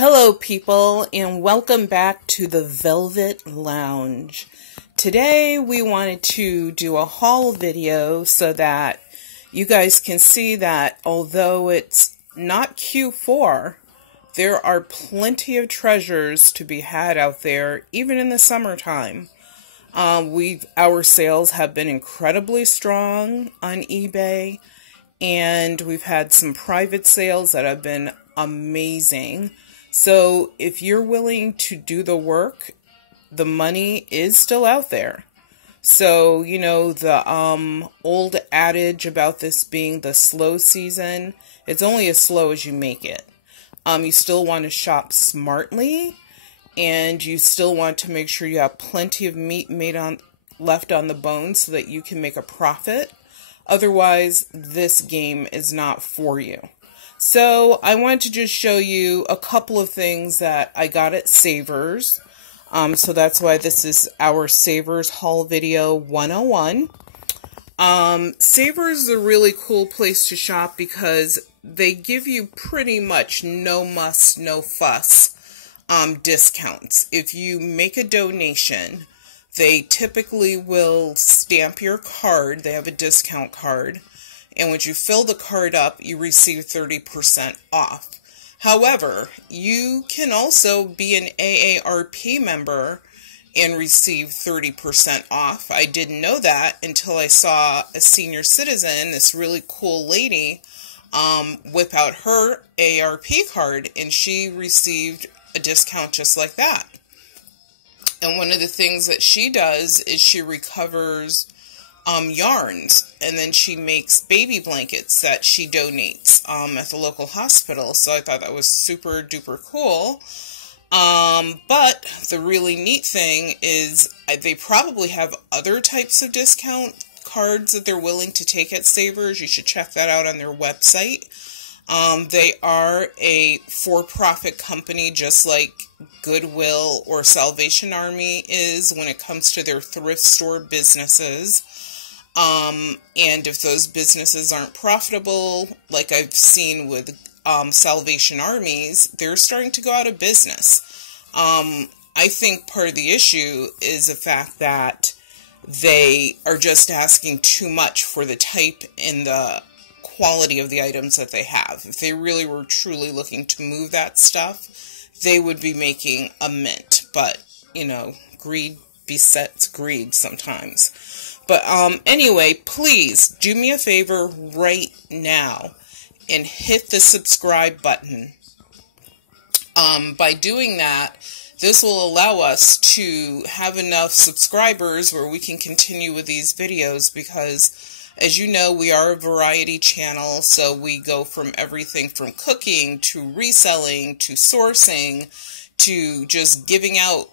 Hello people, and welcome back to the Velvet Lounge. Today we wanted to do a haul video so that you guys can see that although it's not Q4, there are plenty of treasures to be had out there, even in the summertime. Our sales have been incredibly strong on eBay, and we've had some private sales that have been amazing. So if you're willing to do the work, the money is still out there. So, you know, the old adage about this being the slow season, it's only as slow as you make it. You still want to shop smartly, and you still want to make sure you have plenty of meat left on the bone so that you can make a profit. Otherwise, this game is not for you. So I wanted to just show you a couple of things that I got at Savers. So that's why this is our Savers haul video 101. Savers is a really cool place to shop because they give you pretty much no muss, no fuss discounts. If you make a donation, they typically will stamp your card. They have a discount card. And when you fill the card up, you receive 30% off. However, you can also be an AARP member and receive 30% off. I didn't know that until I saw a senior citizen, this really cool lady, whip out her AARP card, and she received a discount just like that. And one of the things that she does is she recovers yarns, and then she makes baby blankets that she donates at the local hospital. So I thought that was super duper cool. But the really neat thing is they probably have other types of discount cards that they're willing to take at Savers. You should check that out on their website. They are a for-profit company just like Goodwill or Salvation Army is when it comes to their thrift store businesses. And if those businesses aren't profitable, like I've seen with Salvation Armies, they're starting to go out of business. I think part of the issue is the fact that they are just asking too much for the type and the quality of the items that they have. If they really were truly looking to move that stuff, they would be making a mint. But, you know, greed besets greed sometimes. But anyway, please do me a favor right now and hit the subscribe button. By doing that, this will allow us to have enough subscribers where we can continue with these videos because, as you know, we are a variety channel, so we go from everything from cooking to reselling to sourcing to just giving out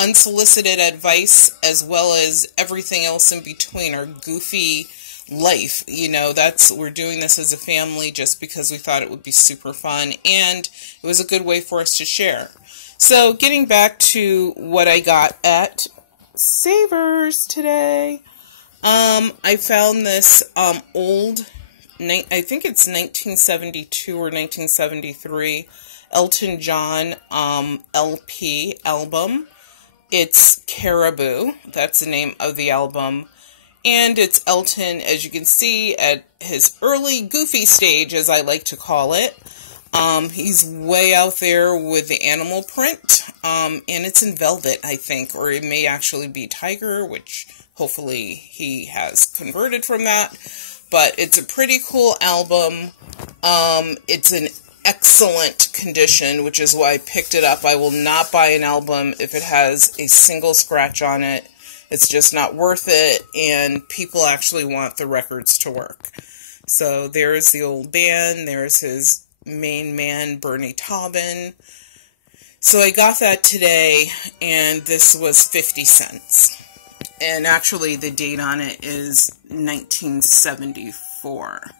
unsolicited advice, as well as everything else in between, our goofy life. You know, we're doing this as a family just because we thought it would be super fun, and it was a good way for us to share. So, getting back to what I got at Savers today, I found this old, I think it's 1972 or 1973, Elton John LP album. It's Caribou, that's the name of the album, and it's Elton, as you can see, at his early goofy stage, as I like to call it. He's way out there with the animal print, and it's in velvet, I think, or it may actually be tiger, which hopefully he has converted from that, but it's a pretty cool album. It's an excellent condition, which is why I picked it up. I will not buy an album if it has a single scratch on it. It's just not worth it, and people actually want the records to work. So there's the old band, there's his main man, Bernie Taubin. So I got that today, and this was 50 cents. And actually the date on it is 1974.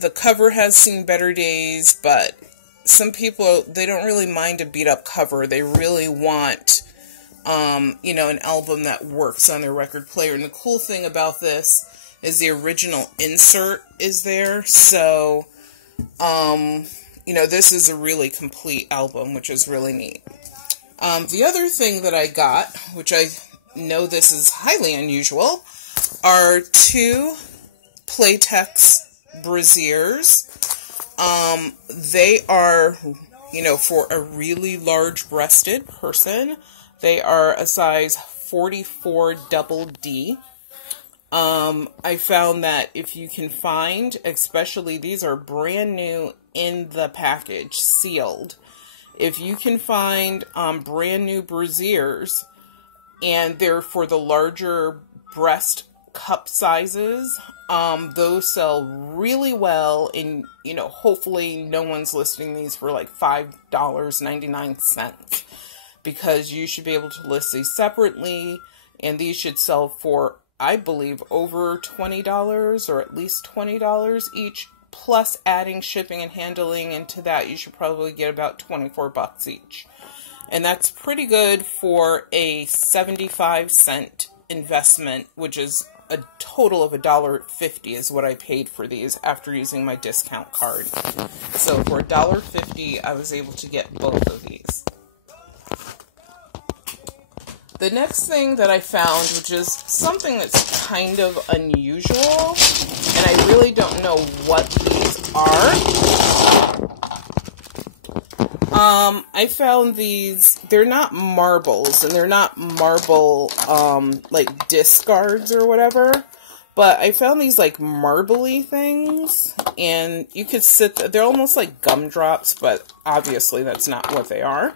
The cover has seen better days, but some people, they don't really mind a beat up cover. They really want, you know, an album that works on their record player. And the cool thing about this is the original insert is there. So, you know, this is a really complete album, which is really neat. The other thing that I got, which I know this is highly unusual, are 2 Playtex Brassieres. They are, you know, for a really large-breasted person. They are a size 44 double D. I found that if you can find, especially these are brand new in the package, sealed. If you can find brand new Brassieres, and they're for the larger breast cup sizes, those sell really well, and, you know, hopefully no one's listing these for like $5.99, because you should be able to list these separately, and these should sell for, I believe, over $20, or at least $20 each, plus adding shipping and handling into that, you should probably get about 24 bucks each. And that's pretty good for a 75-cent investment, which is a total of $1.50 is what I paid for these after using my discount card. So for $1.50, I was able to get both of these. The next thing that I found, which is something that's kind of unusual, and I really don't know what these are. I found these, they're not marbles, and they're not marble, like discards or whatever, but I found these, like, marbly things, and you could they're almost like gumdrops, but obviously that's not what they are.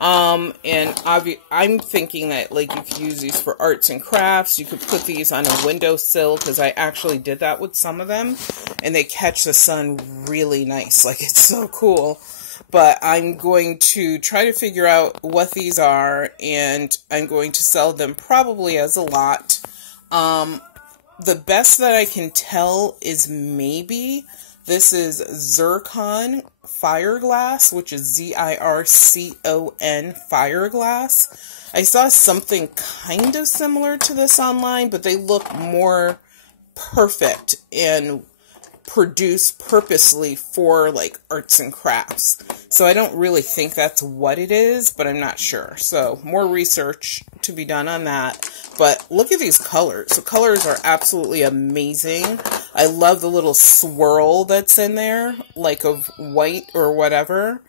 And I'm thinking that, like, you could use these for arts and crafts. You could put these on a windowsill, because I actually did that with some of them, and they catch the sun really nice. Like, it's so cool. But I'm going to try to figure out what these are, and I'm going to sell them probably as a lot. The best that I can tell is maybe this is Zircon Fireglass, which is Z-I-R-C-O-N Fireglass. I saw something kind of similar to this online, but they look more perfect and produced purposely for, like, arts and crafts. So I don't really think that's what it is, but I'm not sure. So more research to be done on that. But look at these colors. The colors are absolutely amazing. I love the little swirl that's in there, like of white or whatever.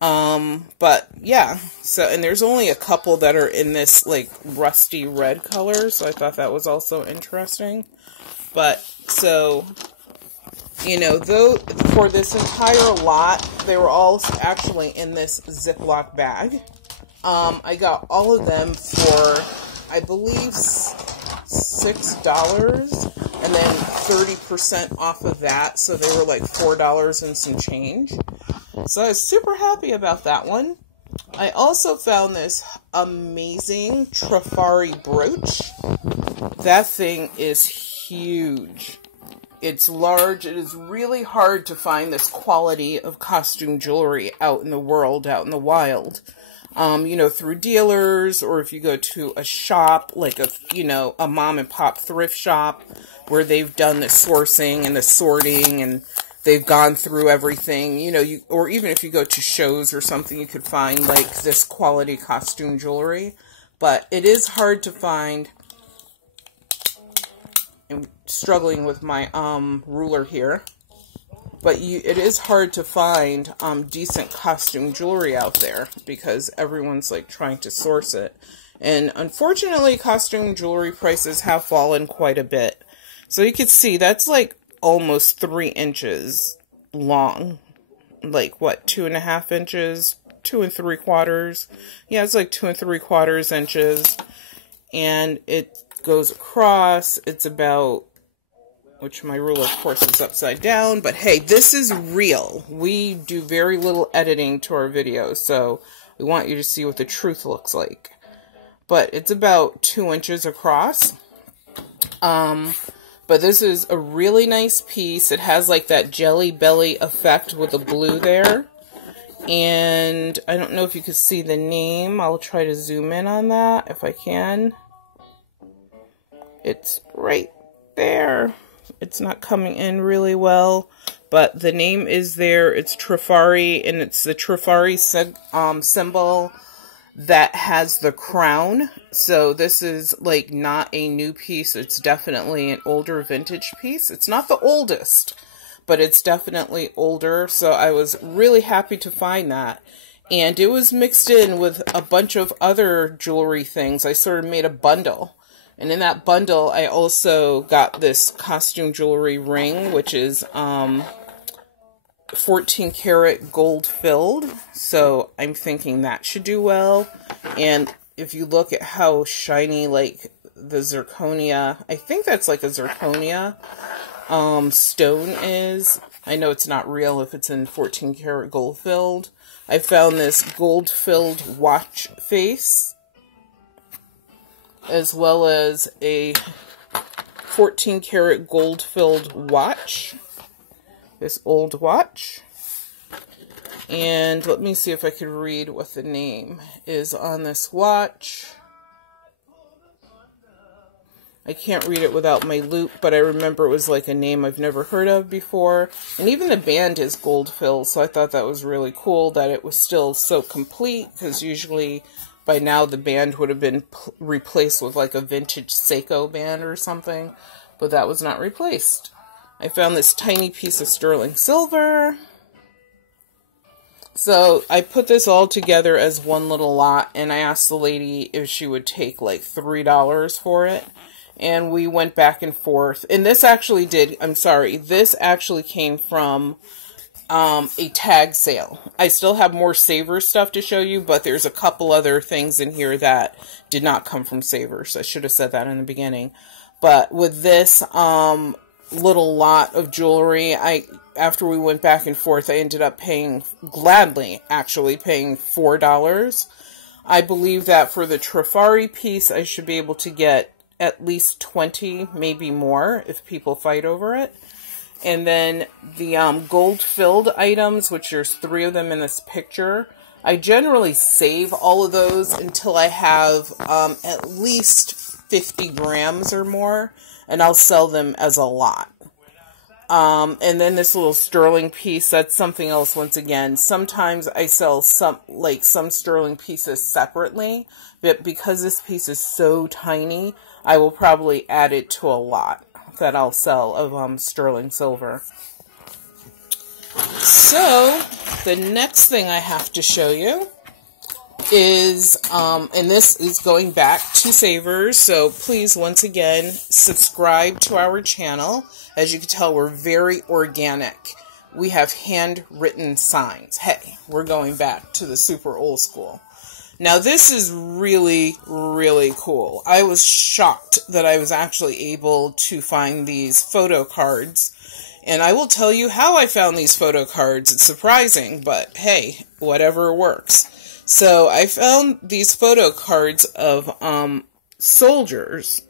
But yeah, so, and there's only a couple that are in this, like, rusty red color, so I thought that was also interesting. But, so, you know, though, for this entire lot, they were all actually in this Ziploc bag. I got all of them for, I believe, $6, and then 30% off of that, so they were like $4 and some change. So I was super happy about that one. I also found this amazing Trifari brooch. That thing is huge. It's large. It is really hard to find this quality of costume jewelry out in the world, out in the wild. You know, through dealers, or if you go to a shop, like a mom and pop thrift shop, where they've done the sourcing and the sorting, and they've gone through everything, you know, or even if you go to shows or something, you could find, like, this quality costume jewelry. But it is hard to find. I'm struggling with my ruler here. But it is hard to find decent costume jewelry out there, because everyone's, like, trying to source it. And unfortunately, costume jewelry prices have fallen quite a bit. So you can see that's, like, almost 3 inches long. Like, what, 2.5 inches? 2 3/4. Yeah, it's like 2 3/4 inches. And it goes across. It's about, which my ruler, of course, is upside down. But hey, this is real. We do very little editing to our videos, so we want you to see what the truth looks like. But it's about 2 inches across. But this is a really nice piece. It has, like, that jelly belly effect with the blue there. And I don't know if you can see the name. I'll try to zoom in on that if I can. It's right there. It's not coming in really well, but the name is there. It's Trifari, and it's the Trifari symbol that has the crown. So this is like not a new piece. It's definitely an older vintage piece. It's not the oldest, but it's definitely older. So I was really happy to find that. And it was mixed in with a bunch of other jewelry things. I sort of made a bundle. And in that bundle, I also got this costume jewelry ring, which is 14 karat gold filled. So I'm thinking that should do well. And if you look at how shiny, like, the zirconia, I think that's like a zirconia stone is. I know it's not real if it's in 14 karat gold filled. I found this gold filled watch face, as well as a 14 karat gold filled watch. This old watch. And let me see if I could read what the name is on this watch. I can't read it without my loupe, but I remember it was like a name I've never heard of before. And even the band is gold filled, so I thought that was really cool that it was still so complete, because usually by now the band would have been replaced with like a vintage Seiko band or something, but that was not replaced. I found this tiny piece of sterling silver. So I put this all together as one little lot, and I asked the lady if she would take like $3 for it. And we went back and forth. And this actually this actually came from a tag sale. I still have more Savers stuff to show you, but there's a couple other things in here that did not come from Savers. I should have said that in the beginning. But with this little lot of jewelry, after we went back and forth, I ended up gladly paying $4. I believe that for the Trifari piece, I should be able to get at least 20, maybe more, if people fight over it. And then the gold-filled items, which there's 3 of them in this picture, I generally save all of those until I have at least 50 grams or more, and I'll sell them as a lot. And then this little sterling piece, that's something else once again. Sometimes I sell some sterling pieces separately, but because this piece is so tiny, I will probably add it to a lot that I'll sell of sterling silver. So, the next thing I have to show you is, and this is going back to Savers, so please, once again, subscribe to our channel. As you can tell, we're very organic. We have handwritten signs. Hey, we're going back to the super old school. Now, this is really, really cool. I was shocked that I was actually able to find these photo cards. And I will tell you how I found these photo cards. It's surprising, but hey, whatever works. So I found these photo cards of soldiers,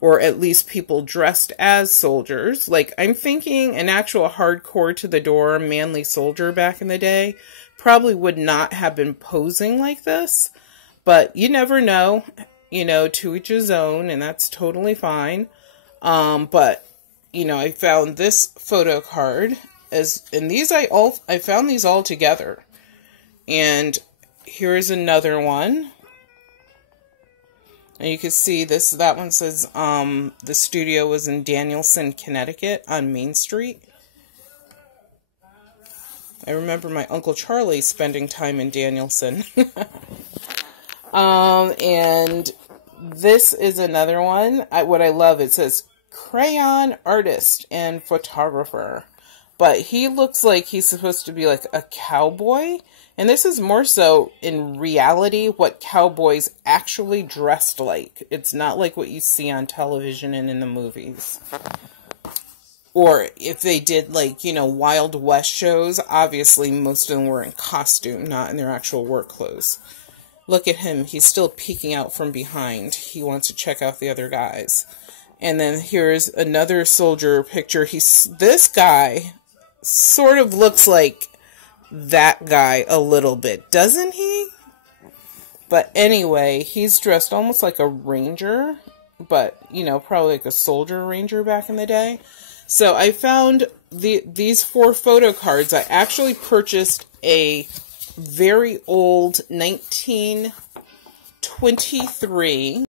or at least people dressed as soldiers. Like, I'm thinking an actual hardcore to the door manly soldier back in the day probably would not have been posing like this, but you never know, to each his own, and that's totally fine. But, I found this photo card, and these I found these all together. And here's another one. And you can see that one says, the studio was in Danielson, Connecticut on Main Street. I remember my Uncle Charlie spending time in Danielson. And this is another one. What I love, it says crayon artist and photographer. But he looks like he's supposed to be like a cowboy. And this is more so in reality what cowboys actually dressed like. It's not like what you see on television and in the movies. Or if they did, like, Wild West shows, obviously most of them were in costume, not in their actual work clothes. Look at him. He's still peeking out from behind. He wants to check out the other guys. And then here's another soldier picture. This guy sort of looks like that guy a little bit, doesn't he? But anyway, he's dressed almost like a ranger, but, probably like a soldier ranger back in the day. So I found these 4 photo cards, I actually purchased a very old 1923